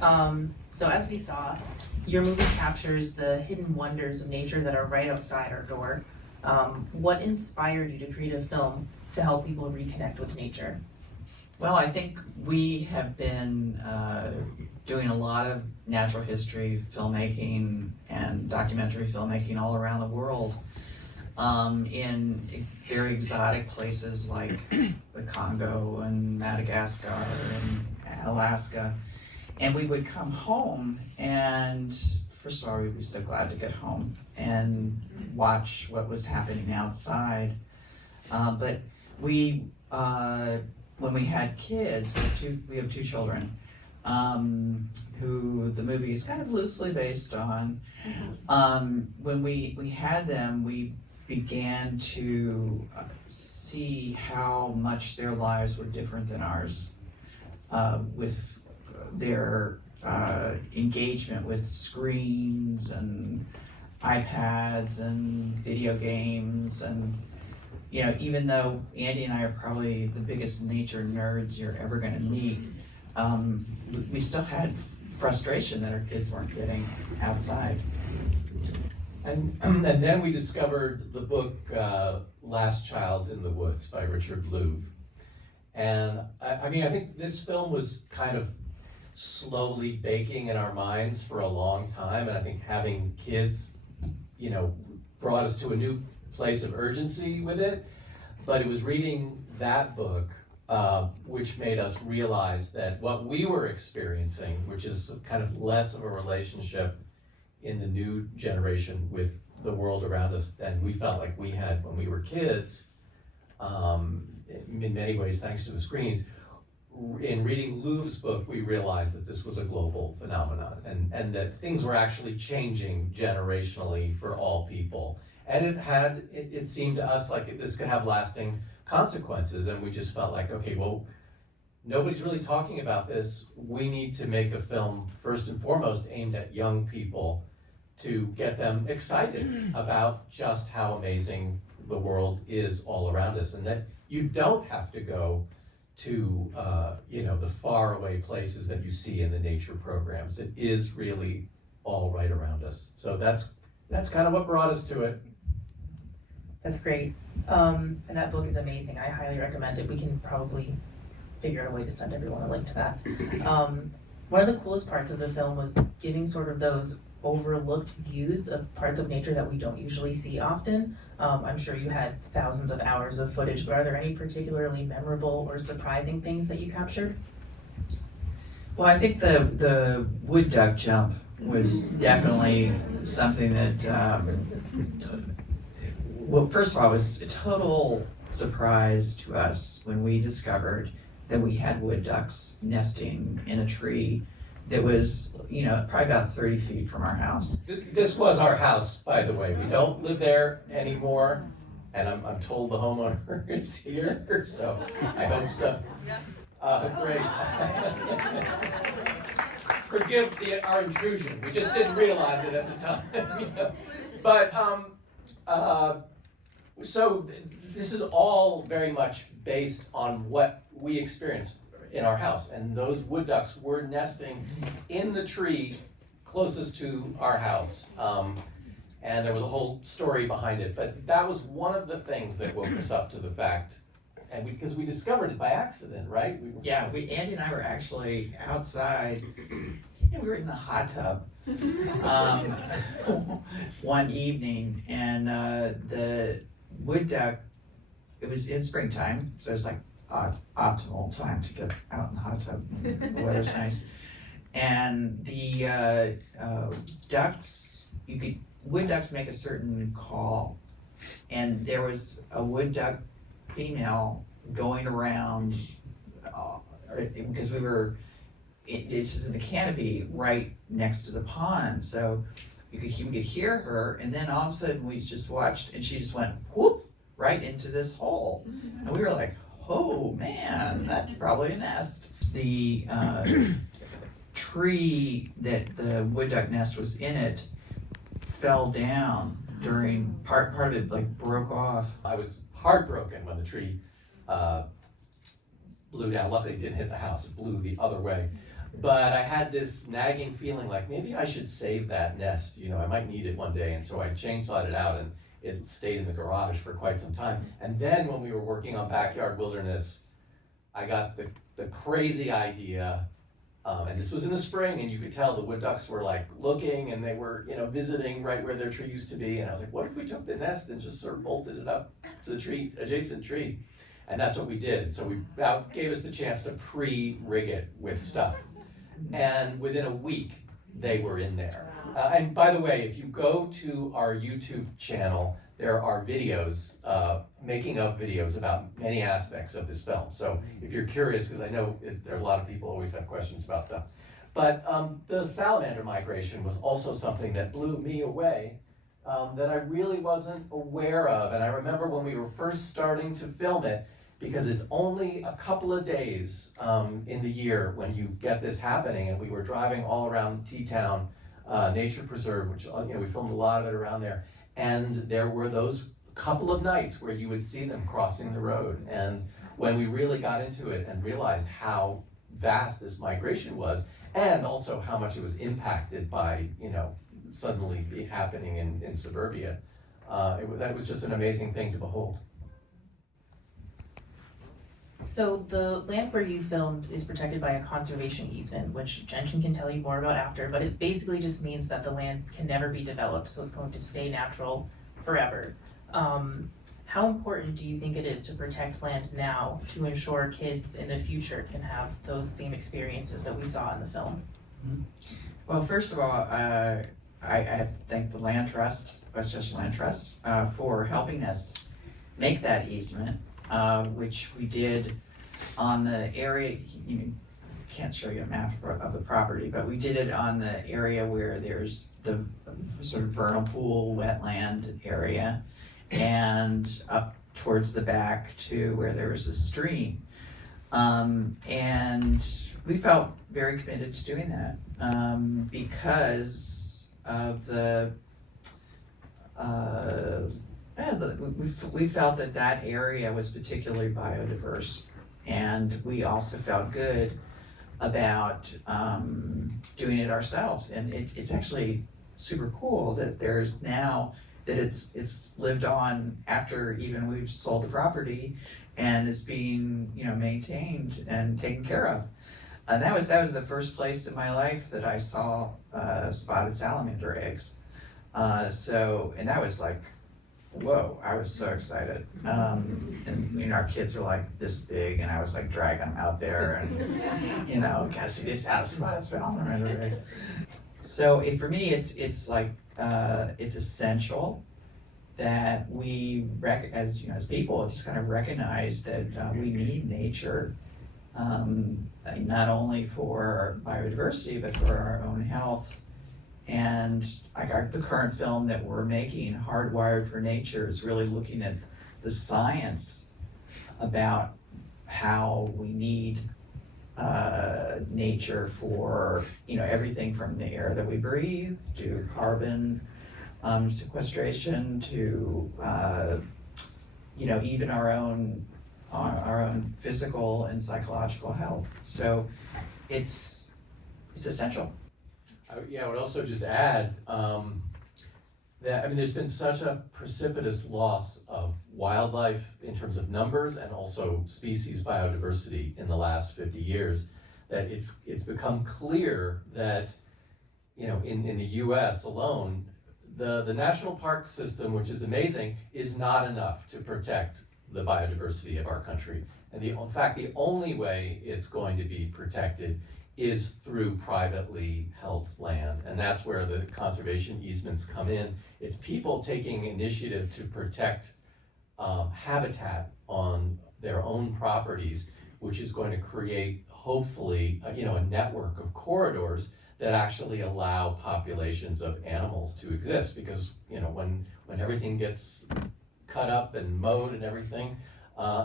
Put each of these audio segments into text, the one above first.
So as we saw, your movie captures the hidden wonders of nature that are right outside our door. What inspired you to create a film to help people reconnect with nature? Well, I think we have been doing a lot of natural history filmmaking and documentary filmmaking all around the world, in very exotic places like the Congo and Madagascar and Alaska. And we would come home and, first of all, we'd be so glad to get home and watch what was happening outside. But we, when we had kids, we have two children, who the movie is kind of loosely based on. When we had them, we began to see how much their lives were different than ours, with their engagement with screens and iPads and video games. And even though Andy and I are probably the biggest nature nerds you're ever going to meet, we still had frustration that our kids weren't getting outside. And then we discovered the book Last Child in the Woods by Richard Louv. And I think this film was kind of slowly baking in our minds for a long time, and I think having kids, brought us to a new place of urgency with it. But it was reading that book which made us realize that what we were experiencing, which is kind of less of a relationship in the new generation with the world around us than we felt like we had when we were kids, in many ways thanks to the screens. In reading Louv's book, we realized that this was a global phenomenon, and that things were actually changing generationally for all people. And it seemed to us like this could have lasting consequences, and we just felt like, okay, well, nobody's really talking about this. We need to make a film, first and foremost, aimed at young people to get them excited about just how amazing the world is all around us, and that you don't have to go to the faraway places that you see in the nature programs. It is really all right around us. So that's kind of what brought us to it. That's great. And that book is amazing. I highly recommend it. We can probably figure out a way to send everyone a link to that. One of the coolest parts of the film was giving sort of those overlooked views of parts of nature that we don't usually see often. I'm sure you had thousands of hours of footage, but are there any particularly memorable or surprising things that you captured? Well, I think the wood duck jump was definitely something that, well, first of all, it was a total surprise to us when we discovered that we had wood ducks nesting in a tree that was, probably about 30 feet from our house. This was our house, by the way. We don't live there anymore, and I'm told the homeowner is here, so I hope so. Great. Forgive our intrusion. We just didn't realize it at the time. But so this is all very much based on what we experienced in our house, and those wood ducks were nesting in the tree closest to our house, and there was a whole story behind it, but that was one of the things that woke us up to the fact, and because we discovered it by accident, right? Andy and I were actually outside, and we were in the hot tub one evening, and the wood duck, it was in springtime, so it's like optimal time to get out in the hot tub. The weather's nice. And the ducks, wood ducks make a certain call. And there was a wood duck female going around, because we were, it's in the canopy right next to the pond. So we could hear her, and then all of a sudden we just watched, and she just went whoop right into this hole. And we were like, oh man, that's probably a nest. The tree that the wood duck nest was in it fell down during, part of it like broke off. I was heartbroken when the tree blew down. Luckily it didn't hit the house, it blew the other way. But I had this nagging feeling like maybe I should save that nest, you know, I might need it one day, and so I chainsawed it out and it stayed in the garage for quite some time. And then when we were working on Backyard Wilderness, I got the crazy idea, and this was in the spring, and you could tell the wood ducks were like looking, and they were, you know, visiting right where their tree used to be, and I was like, what if we took the nest and just sort of bolted it up to the tree, adjacent tree? And that's what we did. So that gave us the chance to pre-rig it with stuff. And within a week, they were in there. And by the way, if you go to our YouTube channel, there are videos, making of videos about many aspects of this film. So if you're curious, because I know there are a lot of people always have questions about stuff. But the salamander migration was also something that blew me away, that I really wasn't aware of. And I remember when we were first starting to film it, because it's only a couple of days in the year when you get this happening, and we were driving all around T-Town Nature Preserve, which, you know, we filmed a lot of it around there, and there were those couple of nights where you would see them crossing the road. And when we really got into it and realized how vast this migration was, and also how much it was impacted by, you know, suddenly happening in suburbia, that was just an amazing thing to behold. So the land where you filmed is protected by a conservation easement, which Jen can tell you more about after, but it basically just means that the land can never be developed, so it's going to stay natural forever. How important do you think it is to protect land now to ensure kids in the future can have those same experiences that we saw in the film? Well, first of all, I have to thank the Land Trust, Westchester Land Trust, for helping us make that easement, which we did on the area. You can't show you a map of the property, but we did it on the area where there's the sort of vernal pool wetland area, and up towards the back to where there was a stream. And we felt very committed to doing that because of we felt that area was particularly biodiverse, and we also felt good about doing it ourselves. And it's actually super cool that there's now that it's lived on after even we've sold the property, and it's being, you know, maintained and taken care of. And that was the first place in my life that I saw spotted salamander eggs. And that was like, whoa, I was so excited. And you know, our kids are like this big, and I was like dragging them out there, and you know, gotta see this spotted salamander eggs. So for me, it's like it's essential that we as you know, as people, just kind of recognize that we need nature, not only for biodiversity but for our own health. And like the current film that we're making, Hardwired for Nature, is really looking at the science about how we need nature for, you know, everything from the air that we breathe to carbon sequestration to you know, even our own physical and psychological health. So it's essential. Yeah, I would also just add that, I mean, there's been such a precipitous loss of wildlife in terms of numbers and also species biodiversity in the last 50 years that it's become clear that, you know, in the US alone, the national park system, which is amazing, is not enough to protect the biodiversity of our country. And in fact, the only way it's going to be protected is through privately held land. And that's where the conservation easements come in. It's people taking initiative to protect habitat on their own properties, which is going to create, hopefully, you know, a network of corridors that actually allow populations of animals to exist. Because, you know, when everything gets cut up and mowed and everything,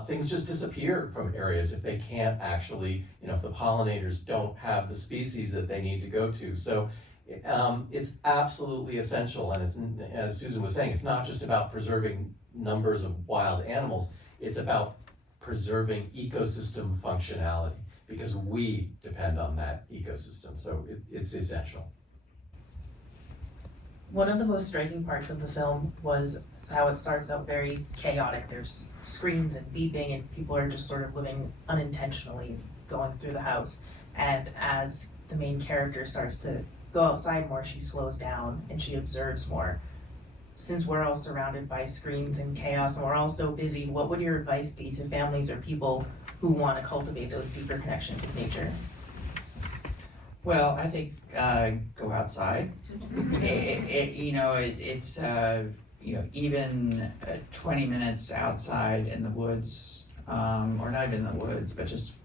things just disappear from areas if they can't actually, you know, if the pollinators don't have the species that they need to go to. So it's absolutely essential, and it's, as Susan was saying, it's not just about preserving numbers of wild animals, it's about preserving ecosystem functionality. because we depend on that ecosystem. So it's essential. One of the most striking parts of the film was how it starts out very chaotic. There's screams and beeping and people are just sort of living unintentionally going through the house. And as the main character starts to go outside more, she slows down and she observes more. Since we're all surrounded by screens and chaos and we're all so busy, what would your advice be to families or people who want to cultivate those deeper connections with nature? Well, I think go outside. It's even 20 minutes outside in the woods, or not even in the woods, but just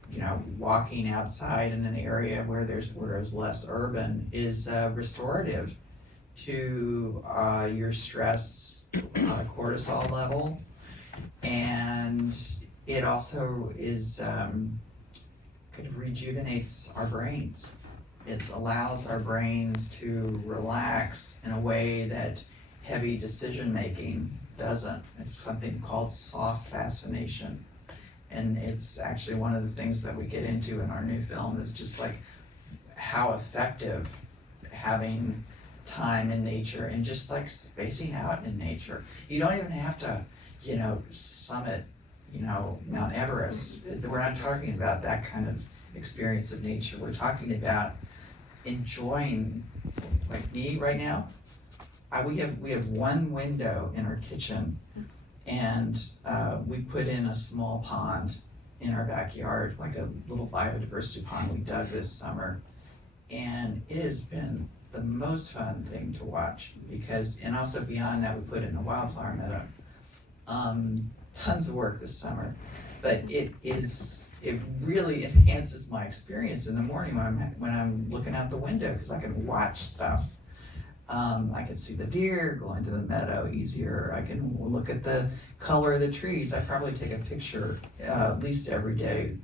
walking outside in an area where it's less urban is restorative to your stress cortisol level, and it also is kind of rejuvenates our brains. It allows our brains to relax in a way that heavy decision making doesn't. It's something called soft fascination. And it's actually one of the things that we get into in our new film is just like how effective having time in nature and just like spacing out in nature. You don't even have to, summit, Mount Everest. We're not talking about that kind of experience of nature. We're talking about enjoying, like me right now. We have one window in our kitchen, and we put in a small pond in our backyard, like a little biodiversity pond we dug this summer, and it has been the most fun thing to watch because, and also beyond that, we put in a wildflower meadow. Tons of work this summer, but it really enhances my experience in the morning when I'm looking out the window because I can watch stuff. I can see the deer going through the meadow easier. I can look at the color of the trees. I probably take a picture at least every day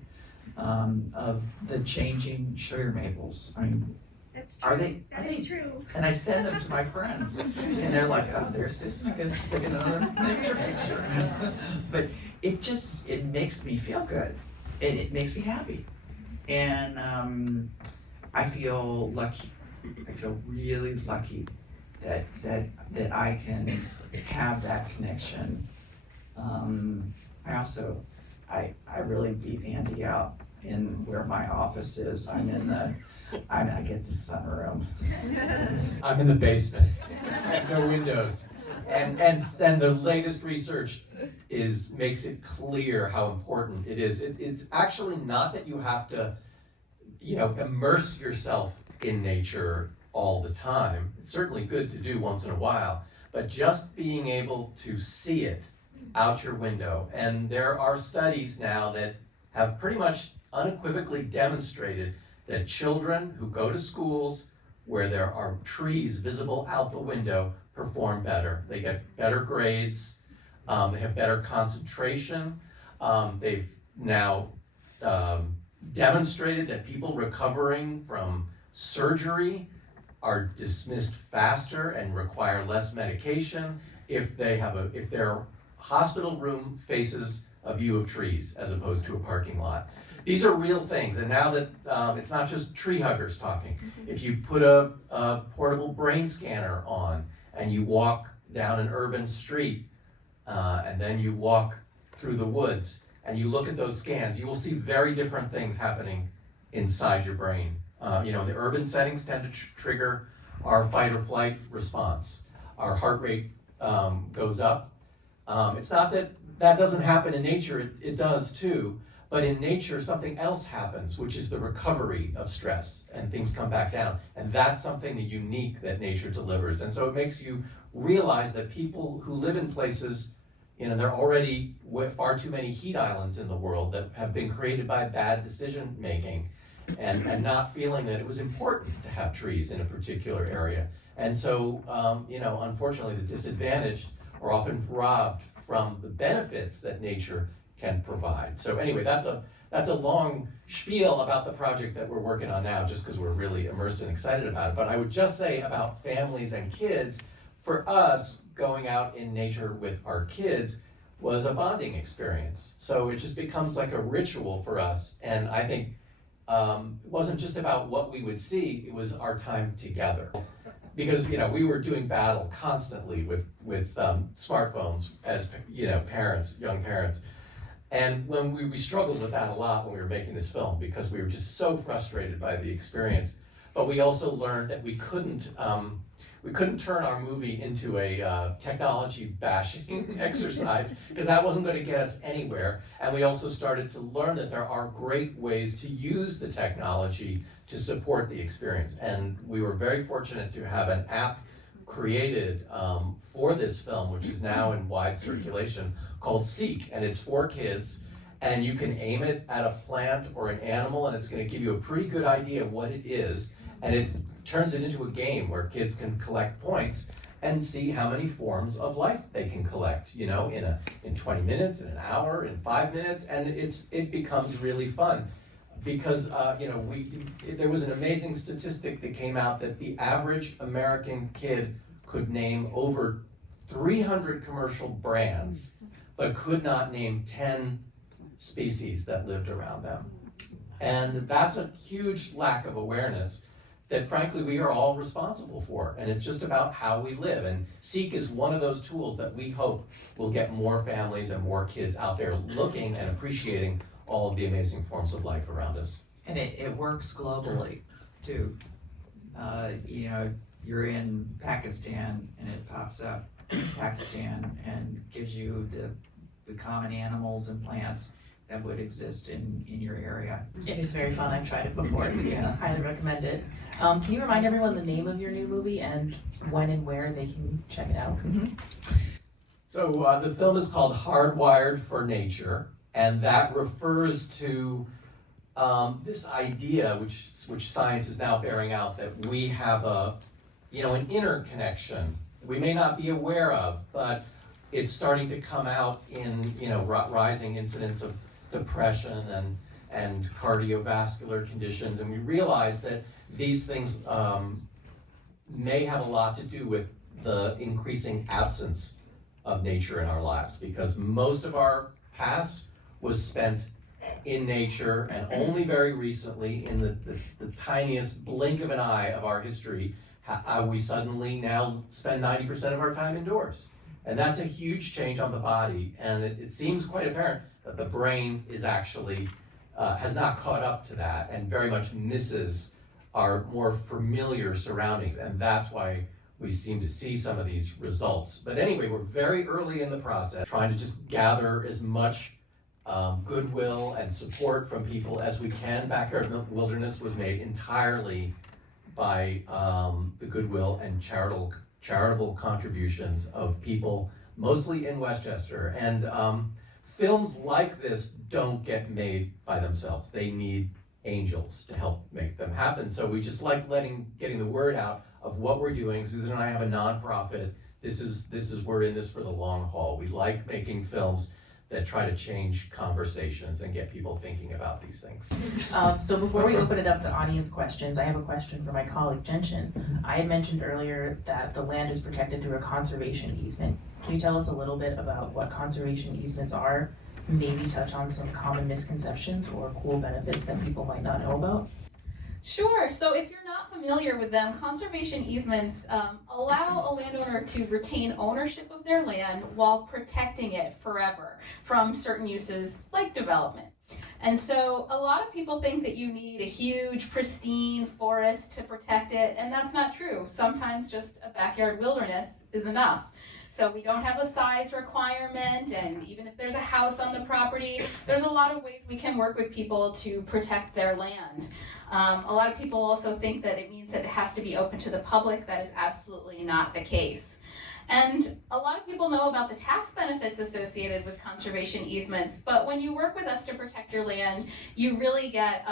of the changing sugar maples. I mean, That's true. are they? That is true. And I send them to my friends, and they're like, "Oh, there's this. You can just take another nature picture." But it makes me feel good. It makes me happy, and I feel lucky. I feel really lucky that I can have that connection. I really beat Andy out in where my office is. I get the sunroom. I'm in the basement, no windows. And the latest research makes it clear how important it is. It's actually not that you have to, immerse yourself in nature all the time. It's certainly good to do once in a while, but just being able to see it out your window. And there are studies now that have pretty much unequivocally demonstrated that children who go to schools where there are trees visible out the window perform better. They get better grades, they have better concentration. They've now demonstrated that people recovering from surgery are dismissed faster and require less medication if their hospital room faces a view of trees as opposed to a parking lot. These are real things, and now that it's not just tree huggers talking. If you put a portable brain scanner on and you walk down an urban street and then you walk through the woods and you look at those scans, you will see very different things happening inside your brain. The urban settings tend to trigger our fight or flight response. Our heart rate goes up. It's not that doesn't happen in nature, it does too. But in nature, something else happens, which is the recovery of stress, and things come back down. And that's something unique that nature delivers. And so it makes you realize that people who live in places, there are already far too many heat islands in the world that have been created by bad decision making and not feeling that it was important to have trees in a particular area. And so, unfortunately, the disadvantaged are often robbed from the benefits that nature can provide. So anyway, that's a long spiel about the project that we're working on now, just because we're really immersed and excited about it. But I would just say about families and kids, for us, going out in nature with our kids was a bonding experience. So it just becomes like a ritual for us. And I think it wasn't just about what we would see, it was our time together. Because, we were doing battle constantly with smartphones as, parents, young parents. And when we struggled with that a lot when we were making this film, because we were just so frustrated by the experience. But we also learned that we couldn't turn our movie into a technology bashing exercise, because that wasn't going to get us anywhere. And we also started to learn that there are great ways to use the technology to support the experience. And we were very fortunate to have an app created for this film, which is now in wide circulation, called Seek, and it's for kids. And you can aim it at a plant or an animal, and it's going to give you a pretty good idea of what it is. And it turns it into a game where kids can collect points and see how many forms of life they can collect, in 20 minutes, in an hour, in 5 minutes, and it becomes really fun. Because there was an amazing statistic that came out that the average American kid could name over 300 commercial brands, but could not name 10 species that lived around them. And that's a huge lack of awareness that frankly we are all responsible for, and it's just about how we live. And Seek is one of those tools that we hope will get more families and more kids out there looking and appreciating all of the amazing forms of life around us. And it works globally too. You're in Pakistan and it pops up Pakistan and gives you the common animals and plants that would exist in your area. It is very fun. I've tried it before. Yeah. Highly recommend it. Can you remind everyone the name of your new movie and when and where they can check it out? So the film is called Hardwired for Nature, and that refers to this idea, which science is now bearing out, that we have an interconnection we may not be aware of, but it's starting to come out in rising incidents of depression and cardiovascular conditions, and we realize that these things may have a lot to do with the increasing absence of nature in our lives, because most of our past was spent in nature, and only very recently, in the tiniest blink of an eye of our history, we suddenly now spend 90% of our time indoors. And that's a huge change on the body, and it seems quite apparent that the brain is actually, has not caught up to that and very much misses our more familiar surroundings, and that's why we seem to see some of these results. But anyway, we're very early in the process, trying to just gather as much goodwill and support from people as we can. Backyard Wilderness was made entirely by the goodwill and charitable contributions of people, mostly in Westchester. And films like this don't get made by themselves. They need angels to help make them happen. So we just like getting the word out of what we're doing. Susan and I have a nonprofit. We're in this for the long haul. We like making films that try to change conversations and get people thinking about these things. So before we open it up to audience questions, I have a question for my colleague Genshin. I had mentioned earlier that the land is protected through a conservation easement. Can you tell us a little bit about what conservation easements are? Maybe touch on some common misconceptions or cool benefits that people might not know about? Sure. So if you're not familiar with them, conservation easements allow a landowner to retain ownership of their land while protecting it forever from certain uses like development. And so a lot of people think that you need a huge, pristine forest to protect it, and that's not true. Sometimes just a backyard wilderness is enough. So we don't have a size requirement, and even if there's a house on the property, there's a lot of ways we can work with people to protect their land. A lot of people also think that it means that it has to be open to the public. That is absolutely not the case. And a lot of people know about the tax benefits associated with conservation easements, but when you work with us to protect your land, you really get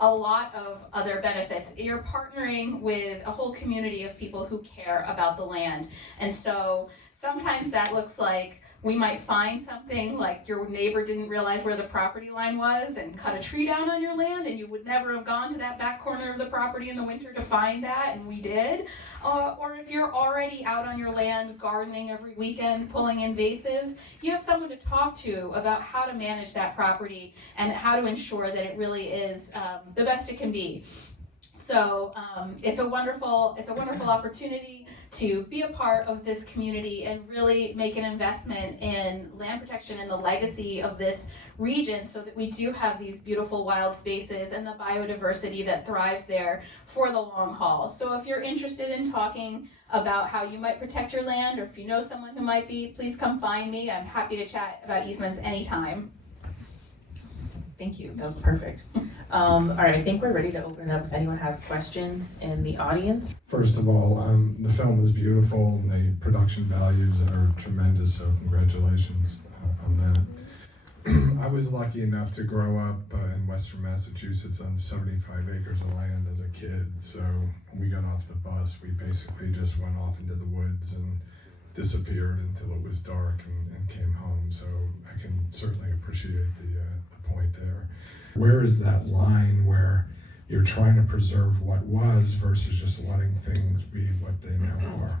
a lot of other benefits. You're partnering with a whole community of people who care about the land. And so sometimes that looks like We might find something like your neighbor didn't realize where the property line was and cut a tree down on your land, and you would never have gone to that back corner of the property in the winter to find that, and we did. Or if you're already out on your land gardening every weekend, pulling invasives, you have someone to talk to about how to manage that property and how to ensure that it really is the best it can be. So it's a wonderful opportunity to be a part of this community and really make an investment in land protection and the legacy of this region, so that we do have these beautiful wild spaces and the biodiversity that thrives there for the long haul. So if you're interested in talking about how you might protect your land, or if you know someone who might be, please come find me. I'm happy to chat about easements anytime. Thank you, that was perfect. All right, I think we're ready to open it up if anyone has questions in the audience. First of all, the film is beautiful and the production values are tremendous, so congratulations on that. I was lucky enough to grow up in Western Massachusetts on 75 acres of land as a kid, so when we got off the bus, we basically just went off into the woods and disappeared until it was dark and came home, so I can certainly appreciate the point there. Where is that line where you're trying to preserve what was versus just letting things be what they now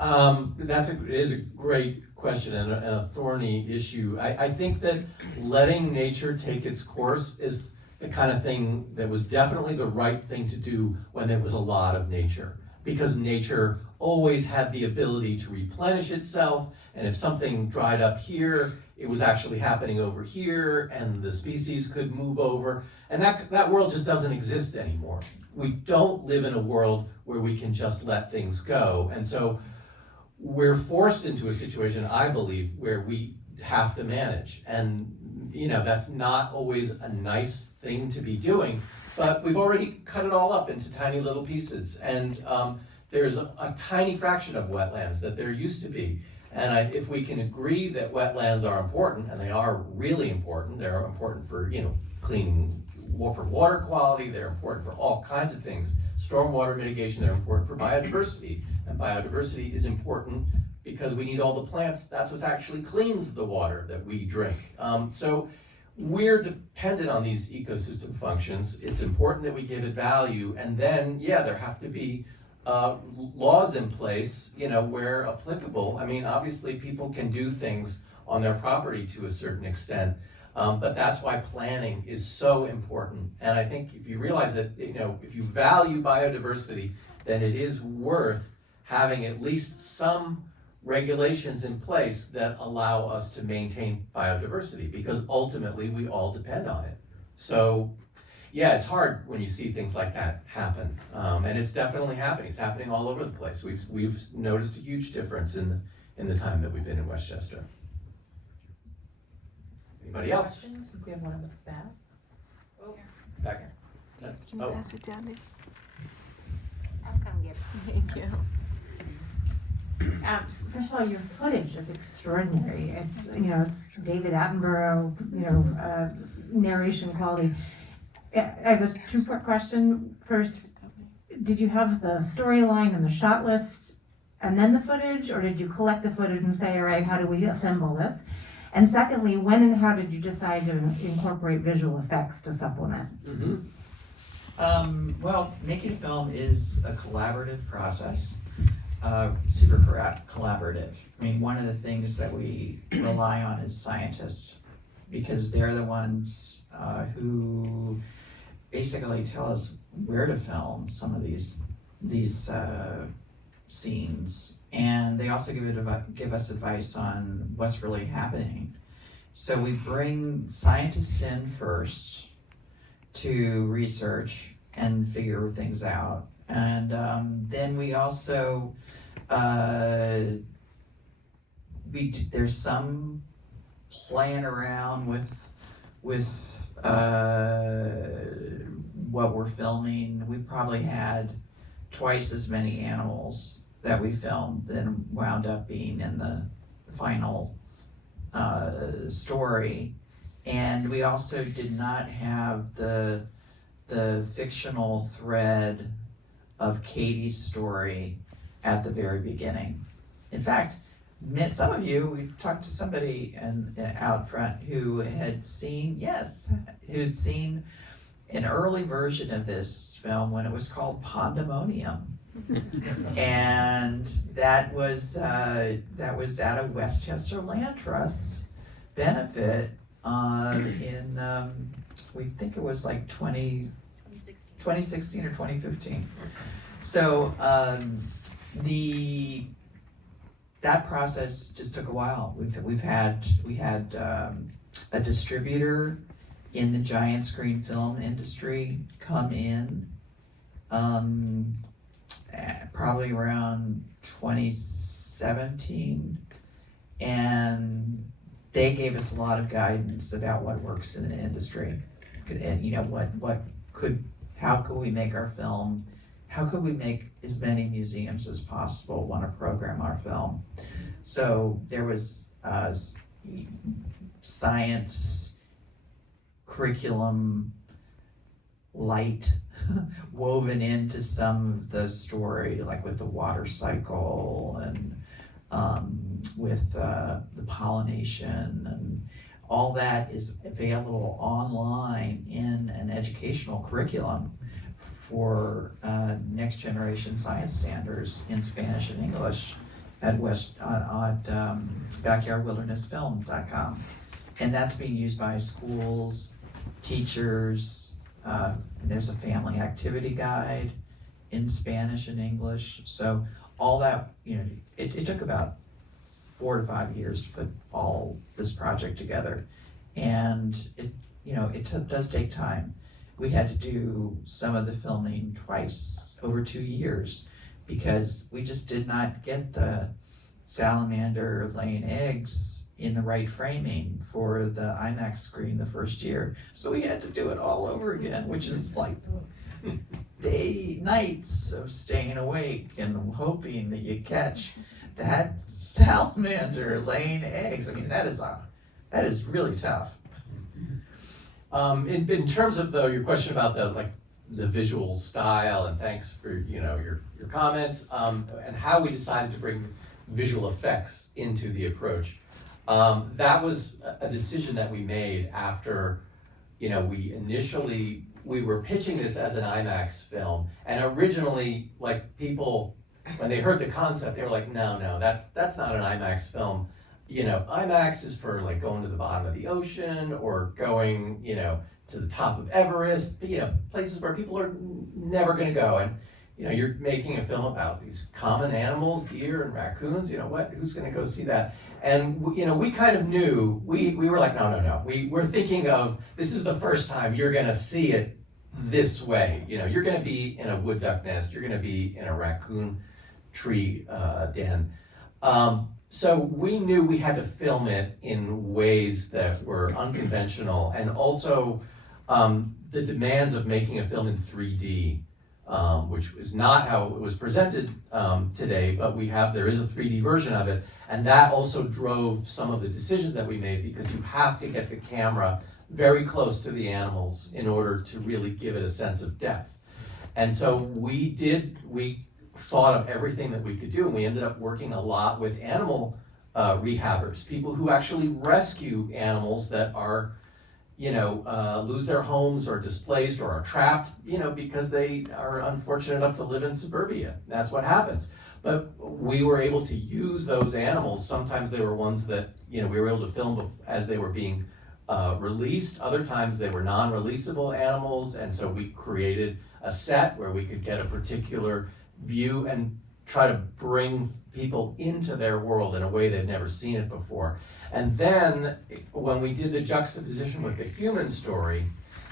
are? It is a great question and a thorny issue. I think that letting nature take its course is the kind of thing that was definitely the right thing to do when there was a lot of nature, because nature always had the ability to replenish itself, and if something dried up here, it was actually happening over here, and the species could move over, and that world just doesn't exist anymore. We don't live in a world where we can just let things go, and so we're forced into a situation, I believe, where we have to manage, and that's not always a nice thing to be doing, but we've already cut it all up into tiny little pieces, and there's a tiny fraction of wetlands that there used to be. And if we can agree that wetlands are important, and they are really important, they're important for cleaning for water quality, they're important for all kinds of things, stormwater mitigation, they're important for biodiversity, and biodiversity is important because we need all the plants. That's what actually cleans the water that we drink. So we're dependent on these ecosystem functions. It's important that we give it value, and then there have to be laws in place, where applicable. I mean, obviously people can do things on their property to a certain extent, but that's why planning is so important. And I think if you realize that, if you value biodiversity, then it is worth having at least some regulations in place that allow us to maintain biodiversity, because ultimately we all depend on it. So it's hard when you see things like that happen, and it's definitely happening. It's happening all over the place. We've noticed a huge difference in the time that we've been in Westchester. Anybody else? Questions? I think we have one in the back. Back here. Can you Oh. pass it down there? I'll come get it. Thank you. First of all, your footage is extraordinary. It's David Attenborough, narration quality. I have a two-part question. First, did you have the storyline and the shot list and then the footage, or did you collect the footage and say, all right, how do we assemble this? And secondly, when and how did you decide to incorporate visual effects to supplement? Well, making a film is a collaborative process, super collaborative. I mean, one of the things that we rely on is scientists, because they're the ones who basically tell us where to film some of these scenes, and they also give us advice on what's really happening. So we bring scientists in first to research and figure things out, and then we also there's some playing around with what we're filming. We probably had twice as many animals that we filmed than wound up being in the final story. And we also did not have the fictional thread of Katie's story at the very beginning. In fact, some of you, we talked to somebody out front who had seen, who'd seen an early version of this film when it was called Pandemonium. And that was at a Westchester Land Trust benefit in, we think it was like 2016 or 2015. So that process just took a while. We had a distributor in the giant screen film industry come in probably around 2017, and they gave us a lot of guidance about what works in the industry, and how could we make our film, how could we make as many museums as possible want to program our film. So there was science curriculum light woven into some of the story, like with the water cycle and with the pollination, and all that is available online in an educational curriculum for next generation science standards in Spanish and English at backyardwildernessfilm.com. And that's being used by schools, teachers. There's a family activity guide in Spanish and English. So all that, it took about 4 to 5 years to put all this project together. And it does take time. We had to do some of the filming twice over 2 years because we just did not get the salamander laying eggs in the right framing for the IMAX screen the first year. So we had to do it all over again, which is like nights of staying awake and hoping that you catch that salamander laying eggs. I mean, that is really tough. In terms of your question about the visual style, and thanks for your comments, and how we decided to bring visual effects into the approach. That was a decision that we made after, we were pitching this as an IMAX film, and originally, people, when they heard the concept, they were like, no, that's not an IMAX film. IMAX is for going to the bottom of the ocean or going, to the top of Everest, places where people are never gonna go. And, you're making a film about these common animals, deer and raccoons, who's gonna go see that? And, we kind of knew, we were like, no. We're thinking of, this is the first time you're gonna see it this way. You're gonna be in a wood duck nest, you're gonna be in a raccoon tree den. So we knew we had to film it in ways that were unconventional, and also the demands of making a film in 3D, which is not how it was presented today, but there is a 3D version of it, and that also drove some of the decisions that we made, because you have to get the camera very close to the animals in order to really give it a sense of depth. And so we thought of everything that we could do, and we ended up working a lot with animal rehabbers, people who actually rescue animals that are, lose their homes or displaced or are trapped, because they are unfortunate enough to live in suburbia. That's what happens. But we were able to use those animals. Sometimes they were ones that, we were able to film as they were being released. Other times they were non-releasable animals, and so we created a set where we could get a particular view and try to bring people into their world in a way they've never seen it before. And then when we did the juxtaposition with the human story,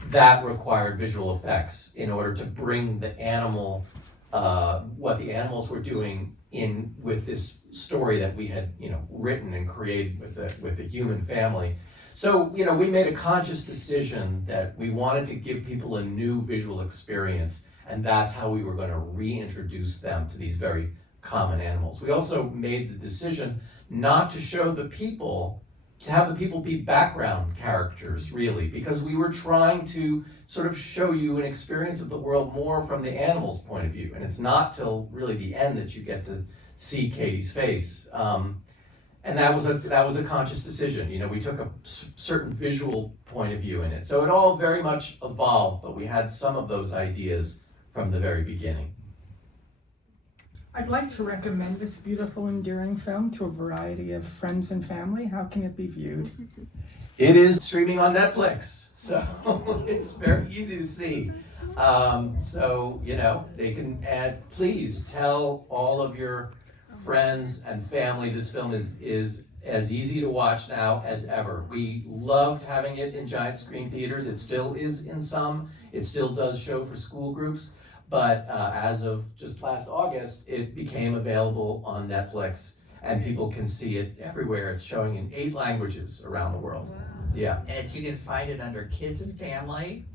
that required visual effects in order to bring the animal, what the animals were doing in with this story that we had, written and created with the human family. So, we made a conscious decision that we wanted to give people a new visual experience, and that's how we were going to reintroduce them to these very common animals. We also made the decision not to show the people, to have the people be background characters, really, because we were trying to sort of show you an experience of the world more from the animal's point of view. And it's not till really the end that you get to see Katie's face. And that was a conscious decision. You know, we took a certain visual point of view in it. So it all very much evolved, but we had some of those ideas from the very beginning. I'd like to recommend this beautiful, enduring film to a variety of friends and family. How can it be viewed? It is streaming on Netflix, so it's very easy to see. So, you know, they can add, please tell all of your friends and family this film is as easy to watch now as ever. We loved having it in giant screen theaters. It still is in some. It still does show for school groups. But as of just last August, it became available on Netflix, and people can see it everywhere. It's showing in 8 languages around the world. Wow. Yeah. And you can find it under Kids and Family,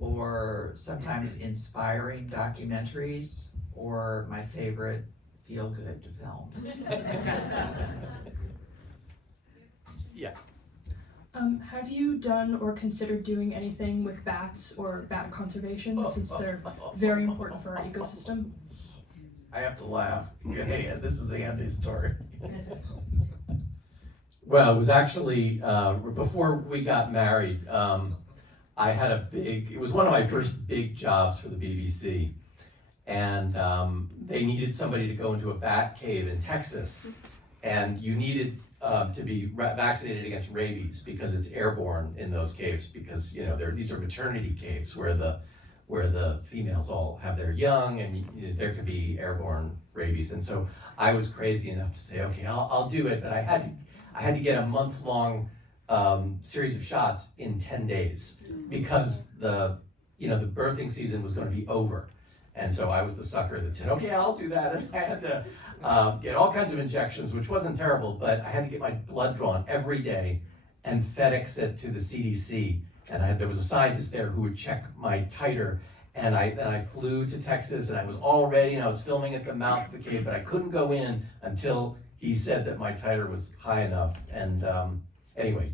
or sometimes inspiring documentaries, or my favorite, feel-good films. Yeah. Have you done or considered doing anything with bats or bat conservation, since they're very important for our ecosystem? I have to laugh. Okay, this is Andy's story. Well, it was actually, before we got married, I had it was one of my first big jobs for the BBC. And they needed somebody to go into a bat cave in Texas. And you needed to be vaccinated against rabies because it's airborne in those caves, because, you know, these are maternity caves where the females all have their young, and there could be airborne rabies. And so I was crazy enough to say, okay, I'll do it, but I had to get a month-long series of shots in 10 days because the birthing season was going to be over. And so I was the sucker that said, okay, I'll do that. And I had to get all kinds of injections, which wasn't terrible, but I had to get my blood drawn every day and FedEx it to the CDC. And there was a scientist there who would check my titer. And then I flew to Texas, and I was all ready, and I was filming at the mouth of the cave, but I couldn't go in until he said that my titer was high enough. And anyway,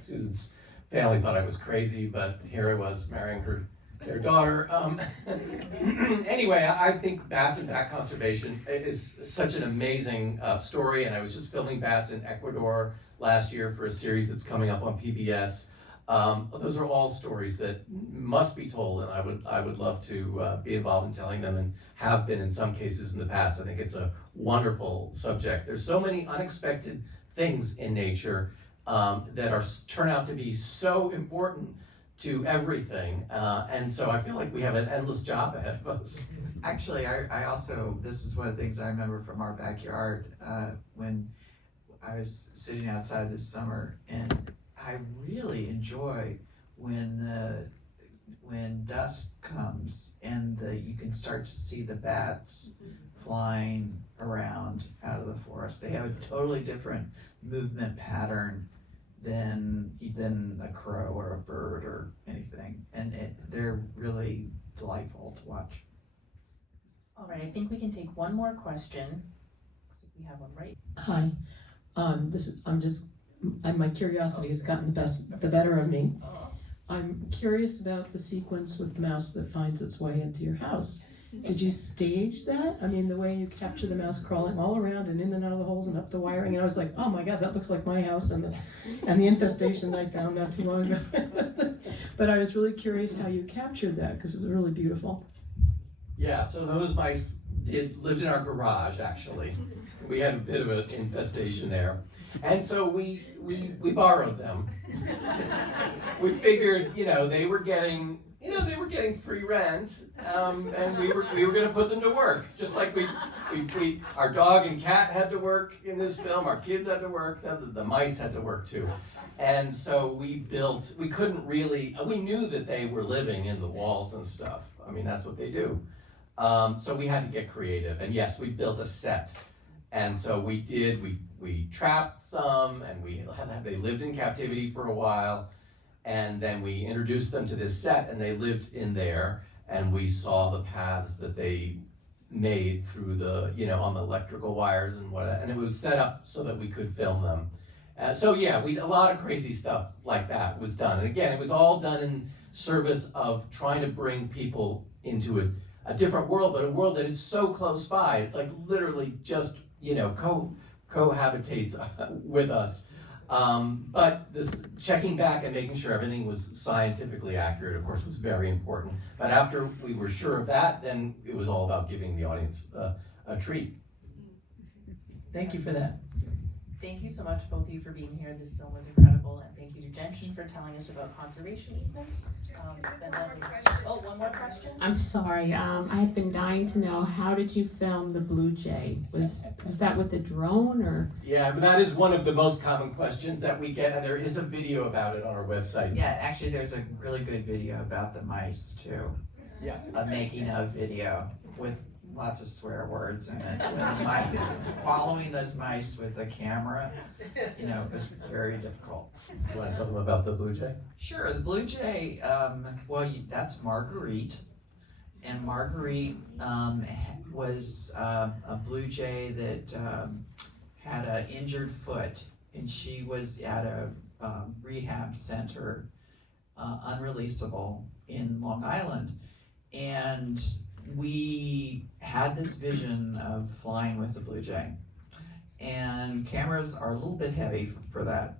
Susan's family thought I was crazy, but here I was marrying their daughter. Anyway, I think bats and bat conservation is such an amazing story, and I was just filming bats in Ecuador last year for a series that's coming up on PBS. Those are all stories that must be told, and I would love to be involved in telling them, and have been in some cases in the past. I think it's a wonderful subject. There's so many unexpected things in nature that turn out to be so important to everything, and so I feel like we have an endless job ahead of us. Actually, I also, this is one of the things I remember from our backyard when I was sitting outside this summer, and I really enjoy when dusk comes and you can start to see the bats flying around out of the forest. They have a totally different movement pattern than a crow or a bird or anything, and they're really delightful to watch. All right, I think we can take one more question. Looks like we have one, right? Hi, my curiosity has gotten the better of me. I'm curious about the sequence with the mouse that finds its way into your house. Did you stage that? I mean, the way you capture the mouse crawling all around and in and out of the holes and up the wiring, and I was like, oh my God, that looks like my house and the infestation that I found not too long ago. But I was really curious how you captured that, because it's really beautiful. Yeah, so those mice lived in our garage, actually. We had a bit of an infestation there. And so we borrowed them. We figured, they were getting free rent, and we were going to put them to work. Just like our dog and cat had to work in this film, our kids had to work, the mice had to work too. And so we knew that they were living in the walls and stuff. I mean, that's what they do. So we had to get creative, and yes, we built a set. And so we trapped some, and they lived in captivity for a while, and then we introduced them to this set, and they lived in there, and we saw the paths that they made through on the electrical wires and it was set up so that we could film them. So yeah, a lot of crazy stuff like that was done. And again, it was all done in service of trying to bring people into a different world, but a world that is so close by. It's like literally just, cohabitates with us. But this checking back and making sure everything was scientifically accurate, of course, was very important. But after we were sure of that, then it was all about giving the audience a treat. Thank you for that. Thank you so much, both of you, for being here. This film was incredible, and thank you to Gentian for telling us about conservation easements. It's been lovely. Oh, one more question? I'm sorry. I've been dying to know, how did you film the blue jay? Was that with a drone or? Yeah, but that is one of the most common questions that we get, and there is a video about it on our website. Yeah, actually, there's a really good video about the mice too. Yeah. A making of video with lots of swear words in it. When the mice is following those mice with a camera, you know, it was very difficult. You want to tell them about the blue jay? Sure, the blue jay, that's Marguerite. And Marguerite was a blue jay that had an injured foot, and she was at a rehab center, unreleasable, in Long Island. And we had this vision of flying with the blue jay. And cameras are a little bit heavy for that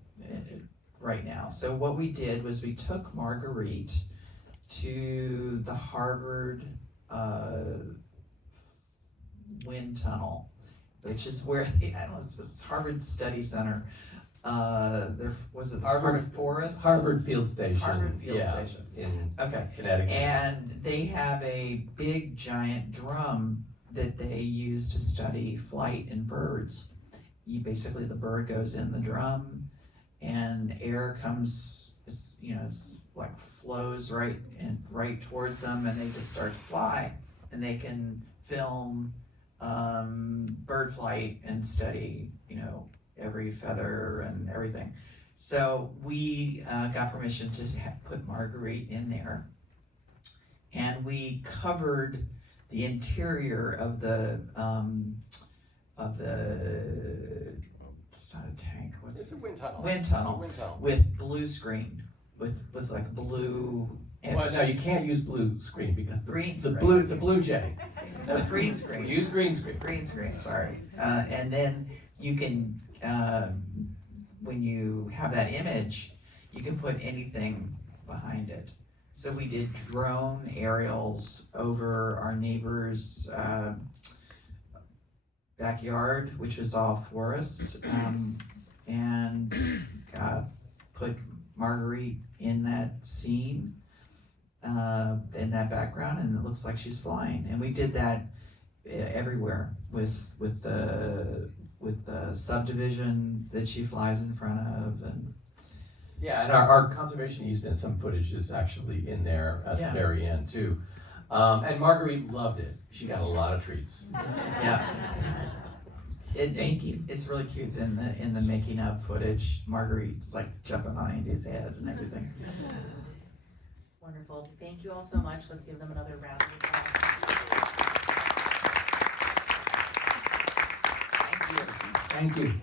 right now. So what we did was we took Marguerite to the Harvard wind tunnel, which is where it's Harvard Study Center. There was it the Harvard Forest? Harvard Field Station. Harvard Field Station. In Okay. Connecticut. And they have a big giant drum that they use to study flight in birds. Basically the bird goes in the drum and air comes, it's like flows right towards them, and they just start to fly, and they can film bird flight and study, every feather and everything. So we got permission to put Marguerite in there, and we covered the interior of the it's not a tank, It's a wind tunnel. Wind tunnel with blue screen, with like blue. Well, no, you can't use blue screen because Green it's screen. a blue jay. No, green screen. Use green screen. Green screen, sorry. And then you can, when you have that image, you can put anything behind it. So we did drone aerials over our neighbor's backyard, which was all forest, and put Marguerite in that scene, in that background, and it looks like she's flying. And we did that everywhere with the subdivision that she flies in front of, and Yeah, and our conservation easement, some footage is actually in there at the very end too. And Marguerite loved it. She got a lot of treats. yeah. Thank you. It's really cute in the making of footage. Marguerite's like jumping on Andy's head and everything. Wonderful. Thank you all so much. Let's give them another round of applause. Thank you. Thank you.